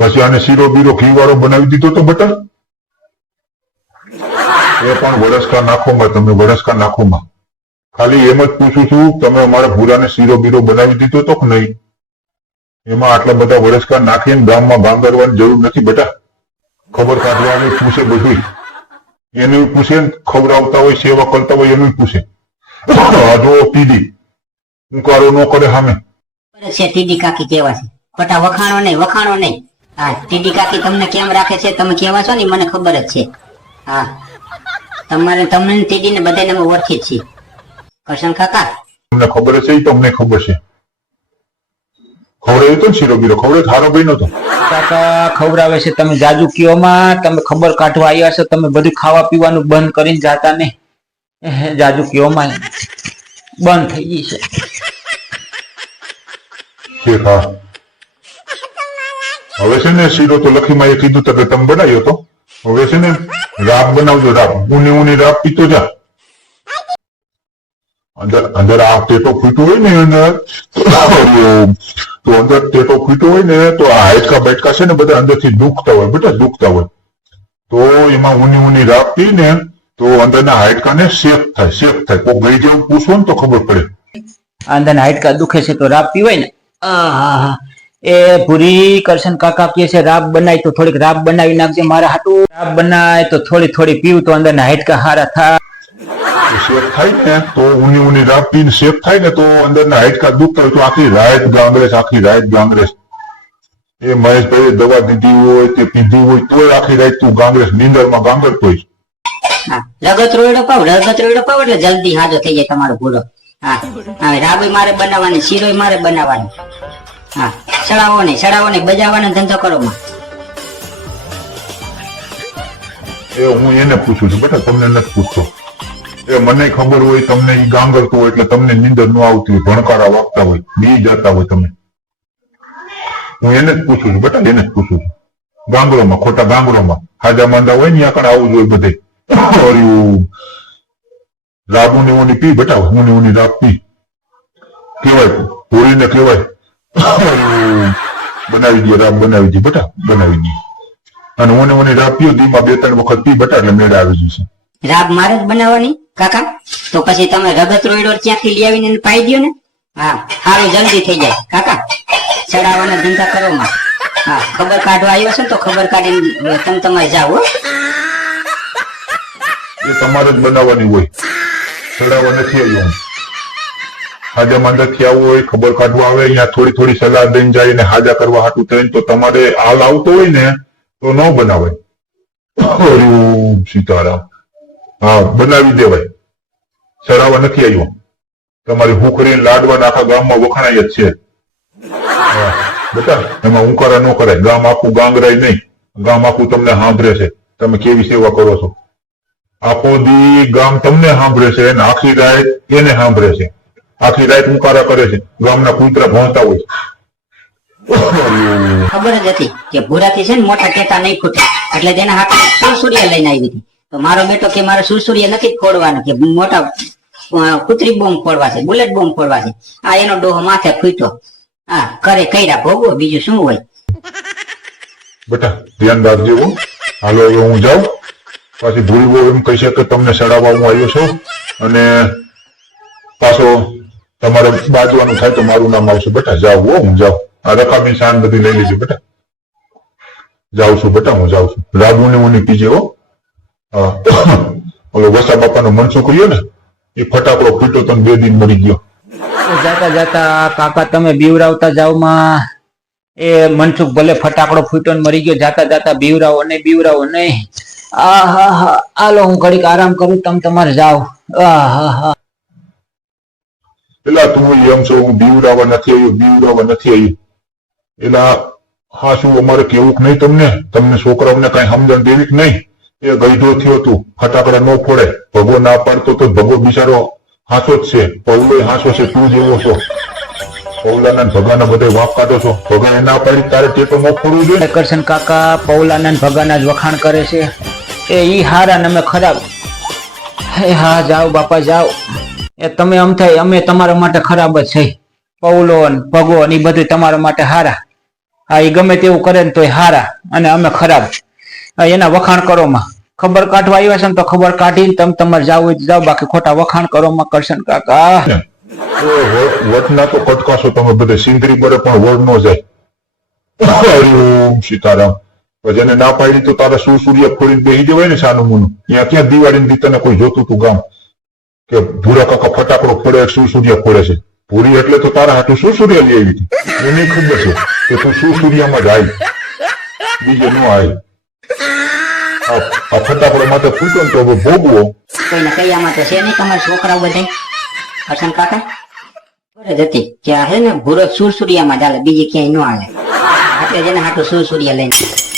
પછી આને શીરો બીરો ઘી વાળો બનાવી દીધો તો બટર? એ પણ વરસકા નાખોમાં, તમે વરસકા નાખોમાં. ખાલી એમ જ પૂછું છું, તમે અમારા ભૂરાને શીરો બીરો બનાવી દીધો તો કે નહીં? એમાં આટલા બધા વરસકા નાખીને ગામમાં ભાંગરવાની જરૂર નથી બેટા. ખબર કાઢવાની પૂછે બધું એનું પૂછે ને ખવડાવતા હોય, સેવા કરતા હોય, એનું પૂછે. આ પીડી પીડી. ઉકારો ન કરે સામે છે ટીડી કાકી કેવા છે ખોટા વખાણો નહીં વખાણો નહીં. હા ટીડી કાકી તમને કેમ રાખે છે? તમે કેવા છો ને? મને ખબર જ છે. હા. તમારે તમને ટીડી ને બધાને અમે ઓળખી જ છીએ. કરશન કાકા? તમને ખબર છે એ તમને ખબર છે. ખવડાવ્યો તો ને શીરો બીરો? ખવડે સારો ભાઈ નતો કાકા ખવડાવે છે તમે જાજુ કયોમાં તમે ખબર કાઢવા આવ્યા છો તમે બધું ખાવા પીવાનું બંધ કરીને જાતા ને જાજુ કયો માં? બંધ થઈ ગઈ છે. ઠીક હા. હવે છે ને શીરો તો લખીમાં એ કીધું તો કે તમે બનાવ્યો તો. હવે છે ને રાબ બનાવજો રાબ. ઊની ઊની રાબ પીતો જા. અંદર અંદર આ ટેટો ફૂટ્યો હોય ને અંદર તો અંદર ટેટો ફૂટ્યો હોય ને તો આ હાડકા બેટકા છે ને બધા અંદરથી દુખતા હોય બેટા દુખતા હોય. તો એમાં ઊની ઊની રાબ પી ને તો અંદરના હાડકાને શેફ થાય શેફ થાય. કોઈ ગઈ જેવું પૂછો ને તો ખબર પડે. અંદરના હાડકા દુખે છે તો રાબ પીવાય ને? આહાહા. એ ભૂરી કરશન કાકા કહે છે રાબ બનાવી તો થોડીક રાબ બનાવી નાખજે મારા હાટું રાબ બનાય તો થોડી થોડી પીવું તો અંદરના હાડકા હારા થાય શેક થાય ને તો ઊની ઊની રાત પીને શેક થાય ને તો અંદરના હાડકા દુખતા હોય તો આખી રાત ગાંગરેસ આખી રાત ગાંગરેસ એ મહેશભાઈ દવા દીધી હોય તે પીધી હોય તોય આખી રાત તું ગાંગરેસ નીંદરમાં ગાંગરતો હોય હા રગત રોયડો પાવ રગત રોયડો પાવ એટલે જલ્દી હાજો થઈ જાય તમારો ભૂરો હા હવે મારે બનાવવાની શીરોય મારે બનાવવાની. હા એને મને ખબર હોય, તમને ઈ ગાંગરતું હોય, એટલે તમને નીંદર ન આવતી હોય, ભણકારા વાગતા હોય બી જતા હોય તમે. હું એને જ પૂછું છું, બેટા, એને જ પૂછું છું. ગાંગરોમાં, ખોટા ગાંગરોમાં. હાજા માંદા હોય ને ત્યાં આવું જોઈએ બધે. હરિયું લાબુ ને ઓની પી, બેટા હું ને ઓની રાબ પી. કેવાય પૂરીને કેવાય. બનાવી દે રામ બનાવી દે બેટા બનાવી દે અને ઓને ઓની રાબ પીઓ દીમાં બે ત્રણ વખત પી બેટા એટલે મેળા આવી જશે. રાબ મારે જ બનાવવાની? કાકા તો પછી તમે રગત રોઈડો ક્યાંથી લઈ આવીને પાઈ દ્યો ને? હા સારું જલ્દી થઈ જાય. કાકા ચડાવવાના ધંધા કરો માં હા ખબર કાઢવા આવ્યો છે તો ખબર કાઢીને તમે તમારે જાઓ એ તમારે જ બનાવવાની હોય. ચડાવવા નથી આવ્યો હાજા માંદાથી થયા હોય, ખબર કાઢવા આવે, અહીંયા થોડી થોડી સલાહ દઈને જાય ને હાજા કરવા હાટું થઈને તો તમારે હાલ આવતો હોય ને, તો ન બનાવાય. હરિઓમ સીતારામ. હા, બનાવી દેવાય. સરાવા નથી આવ્યો. તમારી હુખરી લાડવા આખા ગામમાં વખણાય જ છે. હા, બેટા, એમાં ઉંકારા ન કરાય. ગામ આખું ગાંગરાય નહીં. ગામ આખું તમને સાંભળે છે. તમે કેવી સેવા કરો છો? આખો દી ગામ તમને સાંભળે છે અને આખી રાત એને સાંભળે છે. આખી રાત ઉકારા કરે છે. ગામના કૂતરા ભણતા હોય ખબર જ હતી કે ભૂરાથી છે ને મોટા કેતા નહીં ફૂટે એટલે તેના હાથે સુરસુરિયા લઈને આવી હતી. તો મારો બેટો કે મારે સુરસુરિયા નથી જ કે મોટા કુતરી બોમ્બ ફોડવા છે બુલેટ બોમ્બ ફોડવા છે. આ એનો ડોહો માથે ફૂટ્યો. હા કરે કઈરા ભોગવો બીજું શું હોય? બેટા ધ્યાન રાખજો. હાલો હવે હું જાઉં. પાછી ભૂલવો એમ કહી છે કે તમને સડાવવા હું આવ્યો છું. અને પાછો બાજવાનું થાય તો મારું નામ આવશે બેટા. જાઉં હો, હું જાઉં. આ રકાબી શાન બધી લઈ લેજો બેટા. જાઉં છું બેટા, હું જાઉં છું. રાબુ ને હું પીજે હો. ઓલો વસા બાપાનો મનસુખ રહ્યો ને, એ ફટાકડો પીટો તો બે દિન મરી ગયો. જાતા જાતા કાકા તમે બીવરાવતા જાવમાં. એ મનસુખ ભલે ફટાકડો ફૂટો મરી ગયો, જાતા જાતા બીવરાવો નહીં બીવરાવો નહીં. આ હા હા આલો હું ઘડીક આરામ કરું, તમે તમારે જાઓ. આ હા હા પેલા તું એમ છો, હું બીવડાવવા નથી આવ્યો બીવડાવવા નથી આવ્યો. એલા, હા શું અમારે કેવું નહીં તમને? તમને છોકરાઓને કઈ સમજણ દેવી કે નહીં? એ ગઈઢો થયો તું, ફટાકડા ન ફોડે. ભગો ના પાડતો તો ભગો બિચારો હાંસો જ છે. પૌલો હાંસો છે, તું જેવો છો. પૌલાના ને ભગાના બધા વાંક કાઢો છો. ભગાએ ના પાડી તારે ટેટો ન ફોડવું જોઈએ. કરશન કાકા પૌલાના ને ભગાના જ વખાણ કરે છે. એ ઈ હારા ને અમે ખરાબ. હે હા, જાઓ બાપા, જાઓ. એ તમે આમ થાય, અમે તમારા માટે ખરાબ જ છે. પૌલો ને ભગો ને ઈ બધું તમારા માટે હારા. હા એ ગમે તેવું કરે ને તોય હારા અને અમે ખરાબ. એના વખાણ કરો માં ખબર કાઢવા આવ્યા છે ને તો ખબર કાઢીને તમે તમારે જાવ હોય તો જાઓ બાકી ખોટા વખાણ કરો માં કરશન કાકા. વટના તો કટકાશો તમે બધે. સિંદરી બરે પણ વડ નો જાય. હરિઓમ સીતારામ. જેને ના પાડી તો તારા સુર સૂર્ય ફોડીને બેસી જવાય ને સાનું મુનું. ત્યાં ક્યાં દિવાળી તને કોઈ જોતું તું ગામ? કે ભૂરા કાકા ફટાકડો ફોડે શું સૂર્ય ફોડે છે? પૂરી એટલે તો તારા હાટું શું સૂર્ય લઈ આવી હતી? એને ખબર છે કે તું શું સૂર્યમાં જાય? બીજે નો આય. આ ફટાકડો માટે ફૂટો તો ભોગવો. કોઈને આમાં તો છે નહીં તમારા છોકરાઓ બધા હસન કાકા? ખબર જ હતી કે આ હે ને ભૂરો સુરસુરિયામાં ચાલે, બીજે ક્યાંય ન હાલે. એટલે જેને હાટું સુરસુરિયા લઈને.